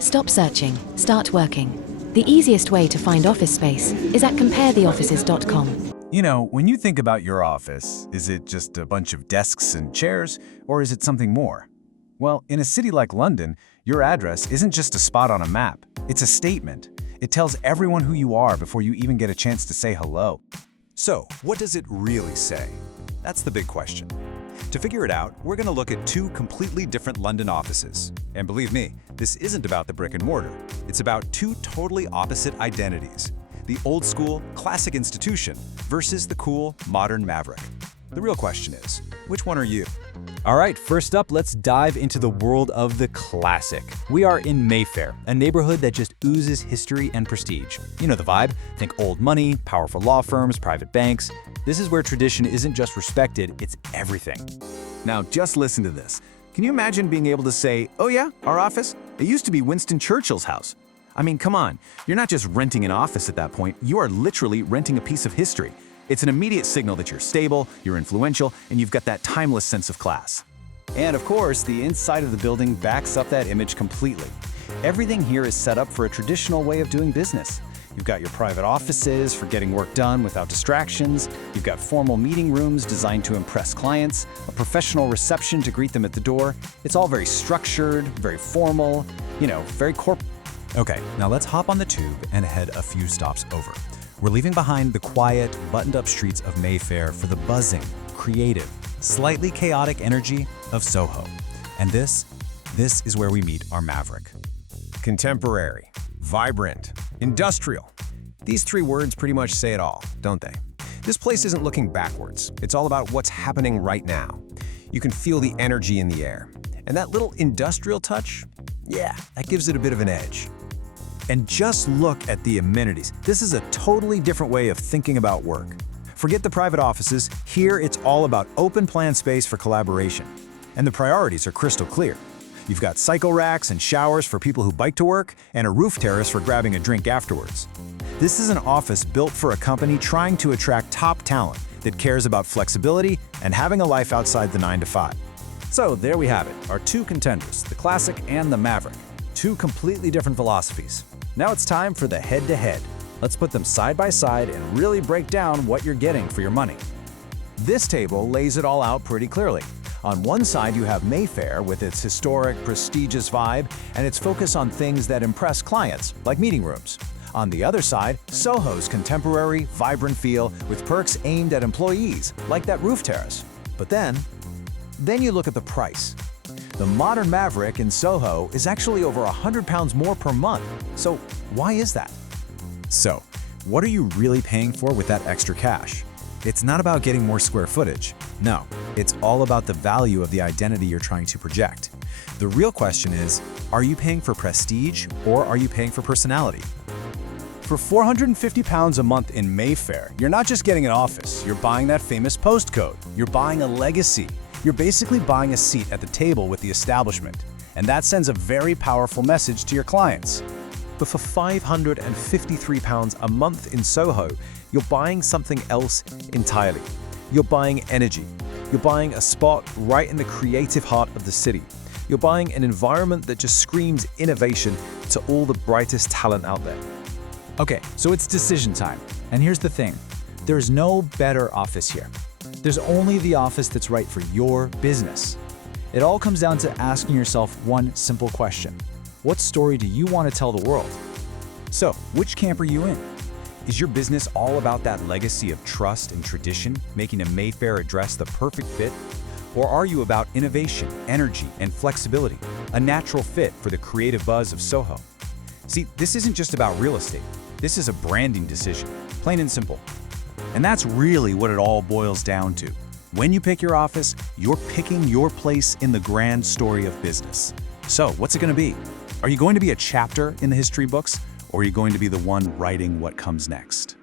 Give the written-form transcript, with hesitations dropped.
Stop searching, start working. The easiest way to find office space is at comparetheoffices.com. You know, when you think about your office, is it just a bunch of desks and chairs, or is it something more? Well, in a city like London, your address isn't just a spot on a map. It's a statement. It tells everyone who you are before you even get a chance to say hello. So, what does it really say? That's the big question. To figure it out, we're going to look at two completely different London offices. And believe me, this isn't about the brick and mortar. It's about two totally opposite identities. The old school, classic institution versus the cool, modern maverick. The real question is, which one are you? All right, first up, let's dive into the world of the classic. We are in Mayfair, a neighborhood that just oozes history and prestige. You know the vibe. Think old money, powerful law firms, private banks. This is where tradition isn't just respected, it's everything. Now, just listen to this. Can you imagine being able to say, oh yeah, our office? It used to be Winston Churchill's house. I mean, come on. You're not just renting an office at that point. You are literally renting a piece of history. It's an immediate signal that you're stable, you're influential, and you've got that timeless sense of class. And of course, the inside of the building backs up that image completely. Everything here is set up for a traditional way of doing business. You've got your private offices for getting work done without distractions. You've got formal meeting rooms designed to impress clients, a professional reception to greet them at the door. It's all very structured, very formal, very corporate. Okay, now let's hop on the tube and head a few stops over. We're leaving behind the quiet, buttoned-up streets of Mayfair for the buzzing, creative, slightly chaotic energy of Soho. And this is where we meet our maverick. Contemporary, vibrant, industrial. These three words pretty much say it all, don't they? This place isn't looking backwards. It's all about what's happening right now. You can feel the energy in the air. And that little industrial touch, yeah, that gives it a bit of an edge. And just look at the amenities. This is a totally different way of thinking about work. Forget the private offices. Here, it's all about open plan space for collaboration. And the priorities are crystal clear. You've got cycle racks and showers for people who bike to work, and a roof terrace for grabbing a drink afterwards. This is an office built for a company trying to attract top talent that cares about flexibility and having a life outside the 9 to 5. So there we have it, our two contenders, the classic and the maverick. Two completely different philosophies. Now it's time for the head-to-head. Let's put them side by side and really break down what you're getting for your money. This table lays it all out pretty clearly. On one side, you have Mayfair with its historic, prestigious vibe and its focus on things that impress clients, like meeting rooms. On the other side, Soho's contemporary, vibrant feel with perks aimed at employees, like that roof terrace. But then you look at the price. The modern Maverick in Soho is actually over £100 more per month. So why is that? So, what are you really paying for with that extra cash? It's not about getting more square footage. No, it's all about the value of the identity you're trying to project. The real question is, are you paying for prestige or are you paying for personality? For £450 a month in Mayfair, you're not just getting an office, you're buying that famous postcode. You're buying a legacy. You're basically buying a seat at the table with the establishment. And that sends a very powerful message to your clients. But for £553 a month in Soho, you're buying something else entirely. You're buying energy. You're buying a spot right in the creative heart of the city. You're buying an environment that just screams innovation to all the brightest talent out there. Okay, so it's decision time. And here's the thing. There's no better office here. There's only the office that's right for your business. It all comes down to asking yourself one simple question. What story do you want to tell the world? So, which camp are you in? Is your business all about that legacy of trust and tradition, making a Mayfair address the perfect fit? Or are you about innovation, energy, and flexibility, a natural fit for the creative buzz of Soho? See, this isn't just about real estate. This is a branding decision, plain and simple. And that's really what it all boils down to. When you pick your office, you're picking your place in the grand story of business. So, what's it going to be? Are you going to be a chapter in the history books, or are you going to be the one writing what comes next?